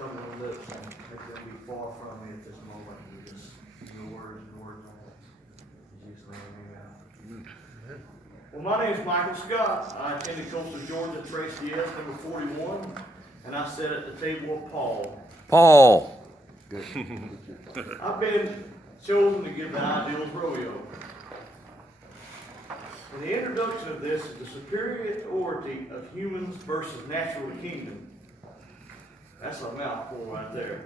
some of the lips and make them be far from me at this moment. And just your words and words only. In Jesus' name, amen. Well, my name is Michael Scott. I attended Coastal Georgia Tracy S. number 41, and I sat at the table of Paul. Paul. Good. I've been chosen to give the Ideals Rodeo. And the introduction of this is the superiority of humans versus natural kingdom. That's a mouthful right there.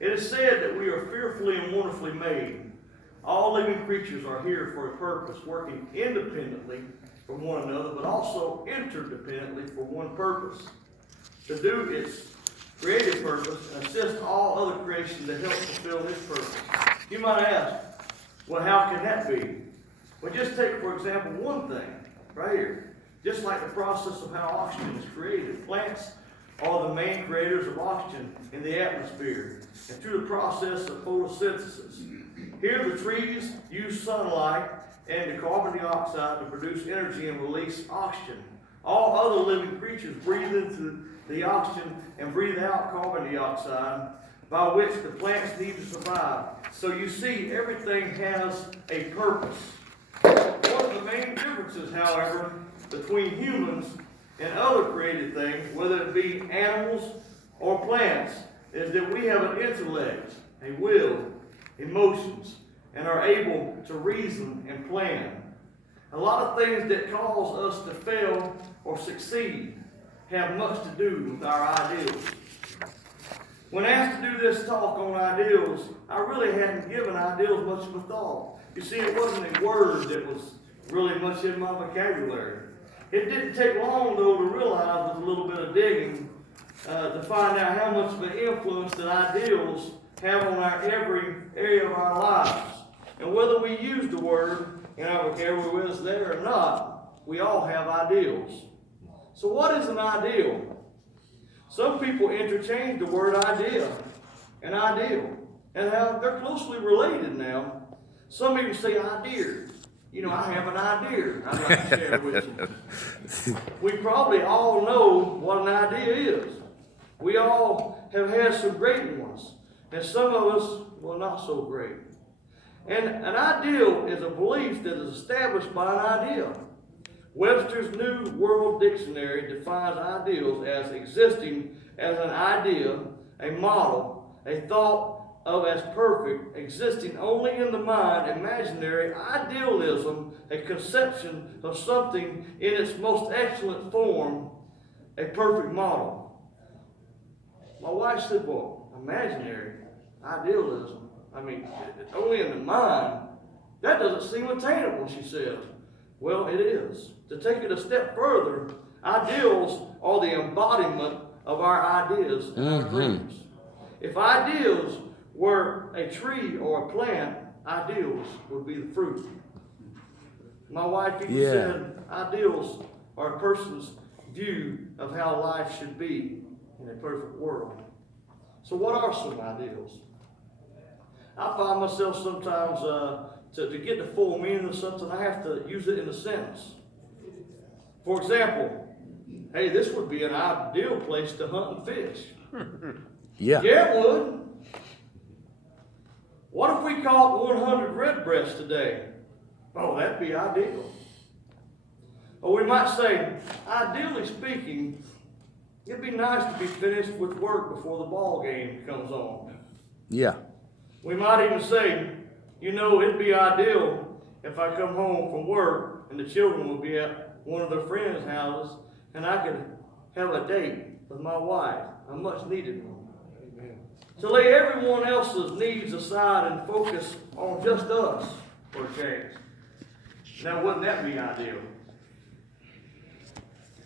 It is said that we are fearfully and wonderfully made. All living creatures are here for a purpose, working independently from one another, but also interdependently for one purpose. To do its creative purpose and assist all other creation to help fulfill this purpose. You might ask, well, how can that be? Well, just take, for example, one thing right here. Just like the process of how oxygen is created. Plants are the main creators of oxygen in the atmosphere, and through the process of photosynthesis. Here, the trees use sunlight and the carbon dioxide to produce energy and release oxygen. All other living creatures breathe into the oxygen and breathe out carbon dioxide, by which the plants need to survive. So you see, everything has a purpose. One of the main differences, however, between humans and other created things, whether it be animals or plants, is that we have an intellect, a will, emotions, and are able to reason and plan. A lot of things that cause us to fail or succeed have much to do with our ideals. When asked to do this talk on ideals, I really hadn't given ideals much of a thought. You see, it wasn't a word that was really much in my vocabulary. It didn't take long, though, to realize with a little bit of digging to find out how much of an influence that ideals have on every area of our lives. And whether we use the word in our vocabulary, whether it's there or not, we all have ideals. So what is an ideal? Some people interchange the word idea and ideal, and how they're closely related now. Some even say idea. You know, I have an idea I'd like to share with you. We probably all know what an idea is. We all have had some great ones, and some of us, well, not so great. And an ideal is a belief that is established by an idea. Webster's New World Dictionary defines ideals as existing as an idea, a model, a thought of as perfect, existing only in the mind, imaginary, idealism, a conception of something in its most excellent form, a perfect model. My wife said, well, imaginary, idealism, I mean, it's only in the mind. That doesn't seem attainable, she said. Well, it is. To take it a step further, ideals are the embodiment of our ideas and our dreams. If ideals were a tree or a plant, ideals would be the fruit. My wife even said ideals are a person's view of how life should be in a perfect world. So what are some ideals? I find myself sometimes to get the full meaning of something, I have to use it in a sentence. For example, hey, this would be an ideal place to hunt and fish. Yeah. Yeah, it would. What if we caught 100 redbreasts today? Oh, that'd be ideal. Or we might say, ideally speaking, it'd be nice to be finished with work before the ball game comes on. Yeah. We might even say, you know, it'd be ideal if I come home from work and the children would be at one of their friends' houses and I could have a date with my wife, a much needed one. Amen. To lay everyone else's needs aside and focus on just us for a change. Now, wouldn't that be ideal?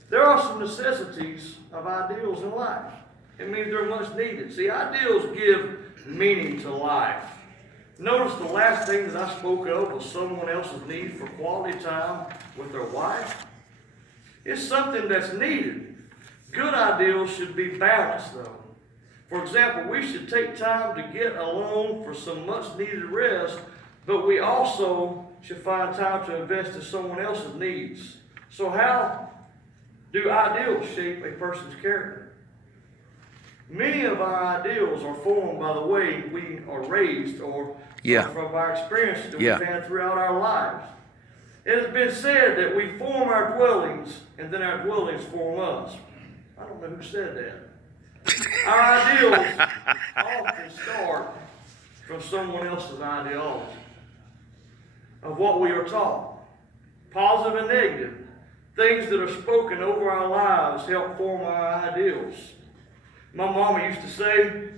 There are some necessities of ideals in life. It means they're much needed. See, ideals give meaning to life. Notice the last thing that I spoke of was someone else's need for quality time with their wife. It's something that's needed. Good ideals should be balanced, though. For example, we should take time to get alone for some much needed rest, but we also should find time to invest in someone else's needs. So how do ideals shape a person's character? Many of our ideals are formed by the way we are raised or Yeah. from our experiences that Yeah. we've had throughout our lives. It has been said that we form our dwellings and then our dwellings form us. I don't know who said that. Our ideals often start from someone else's ideology of what we are taught. Positive and negative. Things that are spoken over our lives help form our ideals. My mama used to say,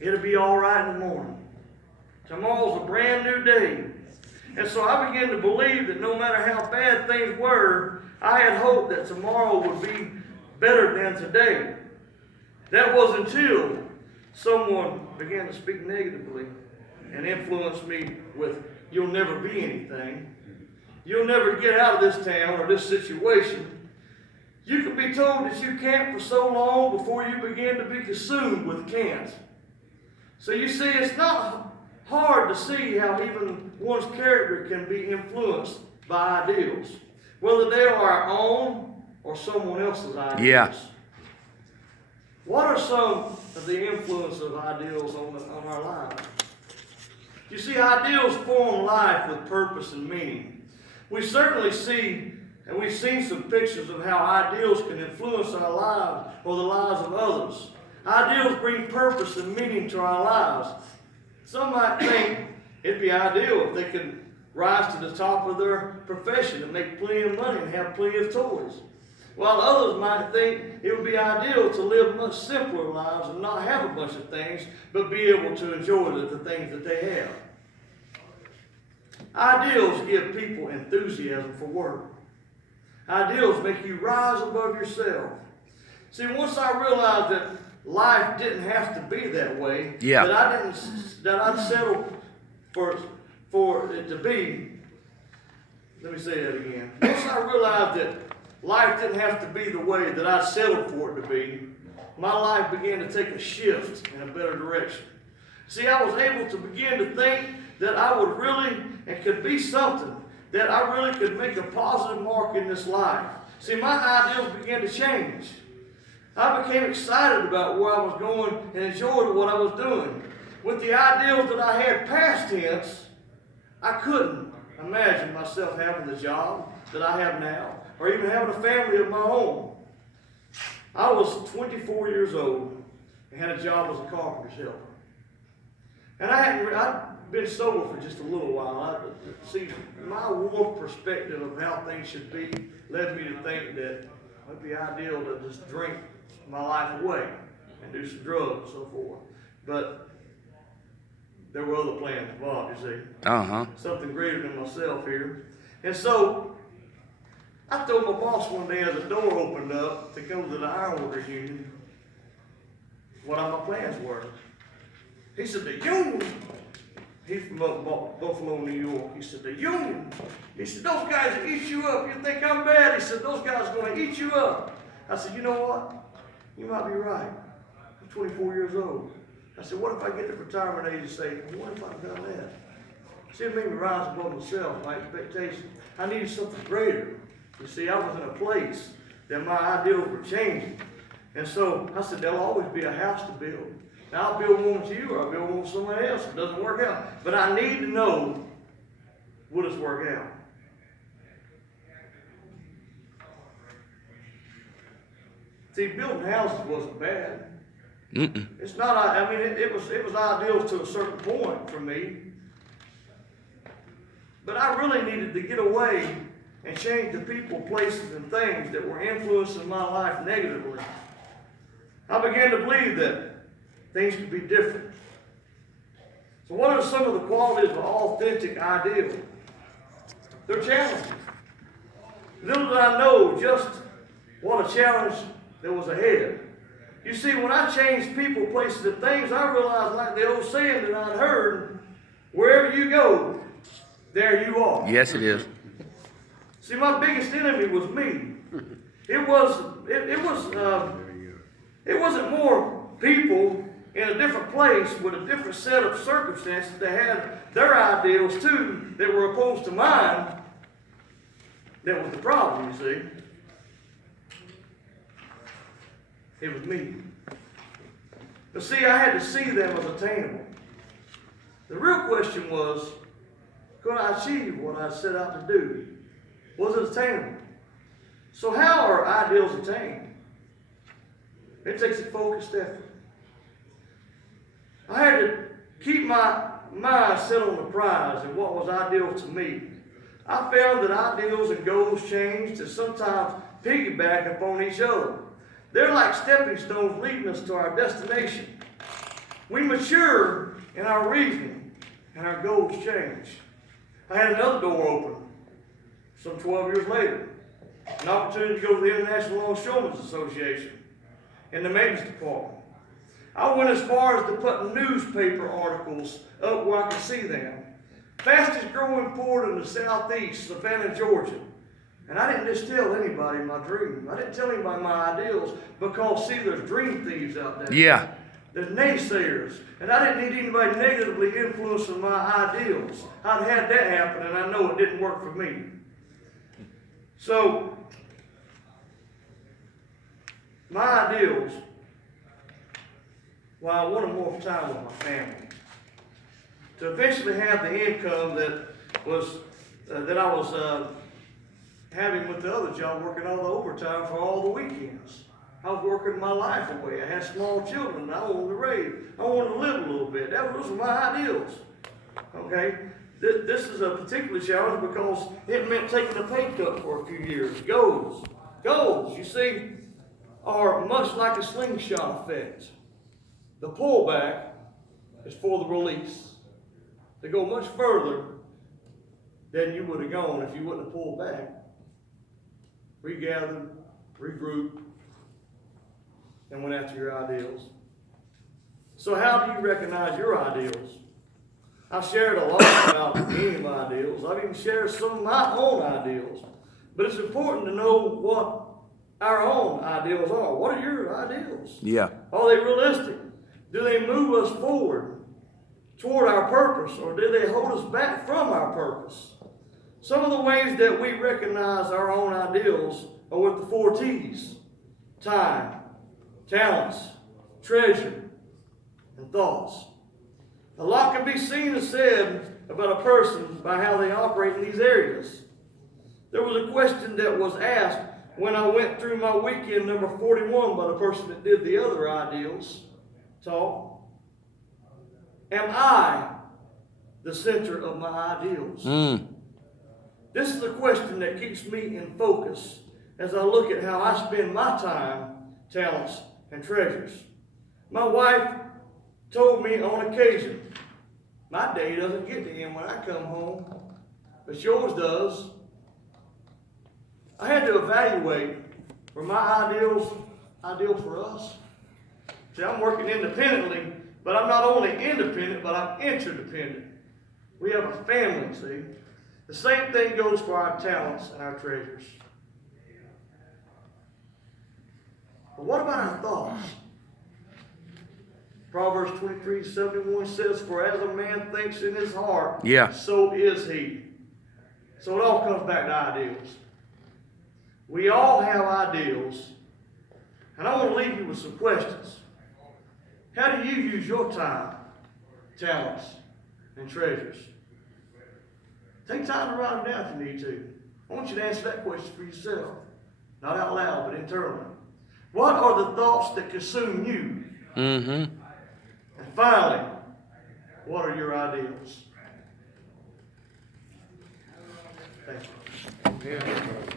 it'll be all right in the morning. Tomorrow's a brand new day. And so I began to believe that no matter how bad things were, I had hope that tomorrow would be better than today. That was until someone began to speak negatively and influence me with, you'll never be anything. You'll never get out of this town or this situation. You can be told that you can't for so long before you begin to be consumed with can't. So you see, it's not hard to see how even one's character can be influenced by ideals, whether they are our own or someone else's ideals. Yeah. What are some of the influence of ideals on our lives? You see, ideals form life with purpose and meaning. We certainly see, and we've seen some pictures of how ideals can influence our lives or the lives of others. Ideals bring purpose and meaning to our lives. Some might think it'd be ideal if they could rise to the top of their profession and make plenty of money and have plenty of toys. While others might think it would be ideal to live much simpler lives and not have a bunch of things, but be able to enjoy the things that they have. Ideals give people enthusiasm for work. Ideals make you rise above yourself. See, once I realized that life didn't have to be that way, Yeah. that I'd settle for it to be. Let me say that again. Once I realized that life didn't have to be the way that I settled for it to be, my life began to take a shift in a better direction. See, I was able to begin to think that I would really and could be something, that I really could make a positive mark in this life. See, my ideals began to change. I became excited about where I was going and enjoyed what I was doing. With the ideals that I had past tense, I couldn't imagine myself having the job that I have now, or even having a family of my own. I was 24 years old and had a job as a carpenter's helper. And I'd been sober for just a little while. See, my warped perspective of how things should be led me to think that it would be ideal to just drink my life away and do some drugs and so forth. But there were other plans involved, you see. Uh-huh. Something greater than myself here. And so I told my boss one day as the door opened up to go to the Ironworkers Union what my plans were. He said, the union. He's from Buffalo, New York. He said, the union. He said, those guys will eat you up. You think I'm bad? He said, those guys are going to eat you up. I said, you know what? You might be right. I'm 24 years old. I said, what if I get to retirement age and say, what if I've done that? See, it made me rise above myself, my expectations. I needed something greater. You see, I was in a place that my ideals were changing. And so I said, there'll always be a house to build. Now, I'll build one with you or I'll build one with somebody else. It doesn't work out. But I need to know, will this work out? See, building houses wasn't bad. Mm-mm. It's not, I mean, it was ideal to a certain point for me. But I really needed to get away and change the people, places, and things that were influencing my life negatively. I began to believe that things could be different. So what are some of the qualities of an authentic ideal? They're challenging. Little did I know just what a challenge that was ahead. You see, when I changed people, places, and things, I realized, like the old saying that I'd heard, wherever you go, there you are. Yes, it is. See, my biggest enemy was me. It wasn't more people in a different place with a different set of circumstances that had their ideals too that were opposed to mine. That was the problem, you see. It was me. But see, I had to see them as attainable. The real question was, could I achieve what I set out to do? Was it attainable? So how are ideals attained? It takes a focused effort. I had to keep my mind set on the prize and what was ideal to me. I found that ideals and goals changed and sometimes piggyback upon each other. They're like stepping stones leading us to our destination. We mature in our reasoning and our goals change. I had another door open some 12 years later. An opportunity to go to the International Longshoremen's Association in the maintenance department. I went as far as to put newspaper articles up where I could see them. Fastest growing port in the southeast, Savannah, Georgia. And I didn't just tell anybody my dream. I didn't tell anybody my ideals because, see, there's dream thieves out there. Yeah. There's naysayers. And I didn't need anybody negatively influencing my ideals. I'd had that happen, and I know it didn't work for me. So, my ideals, well, I wanted more time with my family. To eventually have the income that I was having with the other job, working all the overtime for all the weekends. I was working my life away. I had small children, and I wanted to raise. I wanted to live a little bit. Those were my ideals. Okay? This is a particular challenge because it meant taking a pay cut for a few years. Goals, you see, are much like a slingshot effect. The pullback is for the release. They go much further than you would have gone if you wouldn't have pulled back. Regathered, regrouped, and went after your ideals. So how do you recognize your ideals? I've shared a lot about any of my ideals. I've even shared some of my own ideals. But it's important to know what our own ideals are. What are your ideals? Yeah. Are they realistic? Do they move us forward toward our purpose, or do they hold us back from our purpose? Some of the ways that we recognize our own ideals are with the 4 T's: time, talents, treasure, and thoughts. A lot can be seen and said about a person by how they operate in these areas. There was a question that was asked when I went through my weekend number 41 by the person that did the other ideals talk. Am I the center of my ideals? This is a question that keeps me in focus as I look at how I spend my time, talents, and treasures. My wife told me on occasion, my day doesn't get to end when I come home, but yours does. I had to evaluate, were my ideals ideal for us? See, I'm working independently, but I'm not only independent, but I'm interdependent. We have a family, see? The same thing goes for our talents and our treasures. But what about our thoughts? Proverbs 23:71 says, "For as a man thinks in his heart, so is he." So it all comes back to ideals. We all have ideals. And I want to leave you with some questions. How do you use your time, talents, and treasures? Take time to write them down if you need to. I want you to answer that question for yourself. Not out loud, but internally. What are the thoughts that consume you? And finally, what are your ideals? Thank you.